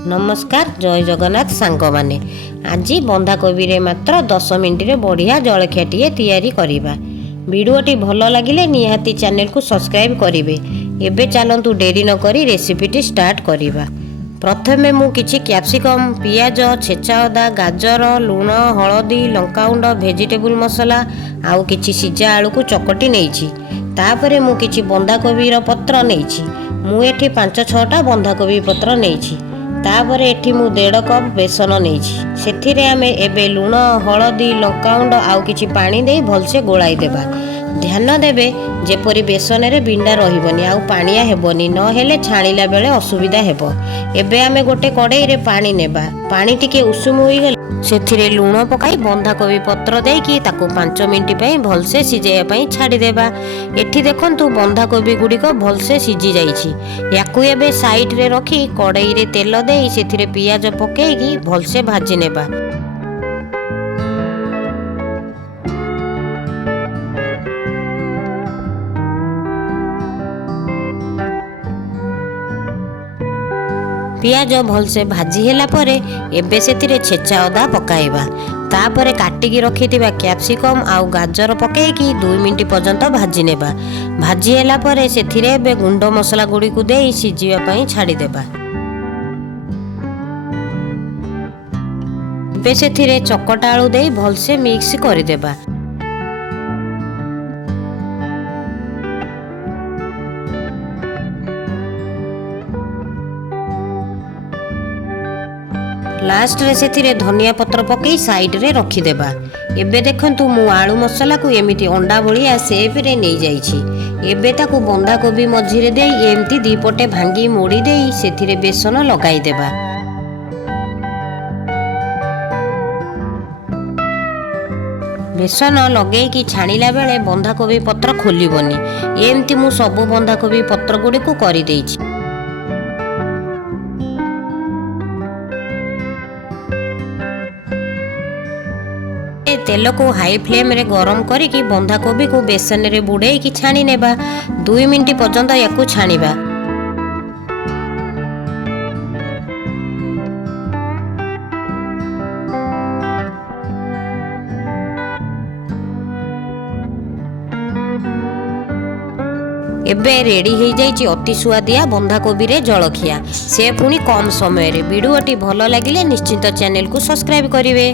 नमस्कार जय जगन्नाथ सांग माने आज बंधाकोबी रे मात्र 10 मिनिट रे बढ़िया जलखियाटीए तैयारी करिबा। वीडियोटी भल लगिले निहाती चैनल को सब्सक्राइब करिवे। एबे चलंतु डेरी न करी रेसिपीटी स्टार्ट करिबा। प्रथमे मु किछि कैप्सिकम पियाज छेचा अदा गाजर लूण हलदी लंकागुंड वेजिटेबल मसला आउ किछि सिजा आलू को चकटी नेइछि। तापरे मु किछि बंधाकोबी रो पत्र नेइछि। मु एठी 5-6टा बंधाकोबी पत्र नेइछि। तापर एठी मु 1.5 कप बेसन नेइछि। सेथिरे आमे एबे लूण हलदी लंकागुंड आउ किछि पानी देई भलसे गोलाई देबा। ध्यान देबे जेपरि बेसन रे बिंडा रहिबनी आउ पानिया हेबनी न हेले छाणीला बेले असुविधा हेबो। एबे आमे गोटे कड़ाई रे पानी नेबा। पानी टिके उषुम होई गेल सेथिरे लूण पकाई बंधाकोबी पत्र देकी ताको 5 मिनिट पई भलसे सिजेया पई छाडी देबा। एठी देखंतु बंधाकोबी गुडीको भलसे सिजी जाईछि। याकू एबे साइड रे रखी कड़ाई रे तेल देई सेथिरे पियाज पकेईकी भलसे भाजी नेबा। पियाज भलसे भाजी हेला परे एबे सेथिरे छेचा अदा पकाइबा। तापरे काटिकी रखिथिबा कैप्सिकम आउ गाजर पकेईकी 2 मिनिट पर्यंत भाजी नेबा। भाजी हेला परे सेथिरे एबे गुंड मसला गुडी को देई सिजिबा पई छाडी देबा। एबे सेथिरे चकटा आलू देई भलसे मिक्स करि देबा। लास्ट रे सेथिरे धनिया पत्र पकई साइड रे रखी देबा। एबे देखंतु मु आलू मसला को एमिति अंडा भलिया शेप रे नै जाईछि। एबे ताको बंधाकोबी मझी रे देई एमिति दी पटे भांगी मोड़ी देई सेथिरे बेसन लगाई देबा। बेसन लगेई की छाणीला बेले बंधाकोबी पत्र खोलिबनी। एमिति मु सब बंधाकोबी पत्र गुडी को करि देइछि। तेल को हाई फ्लेम रे गरम करिकी बंधाकोबी को बेसन रे बुड़े की छाणी नेबा। 2 मिनिट पर्यंत याकू छाणीबा। एबे रेडी हो जाइए अति सुआदिया बंधाकोबी रे जलखिया से पुणी कम समय रे। वीडियोटी भल लगिले निश्चिंत चैनल को सब्सक्राइब करिवे।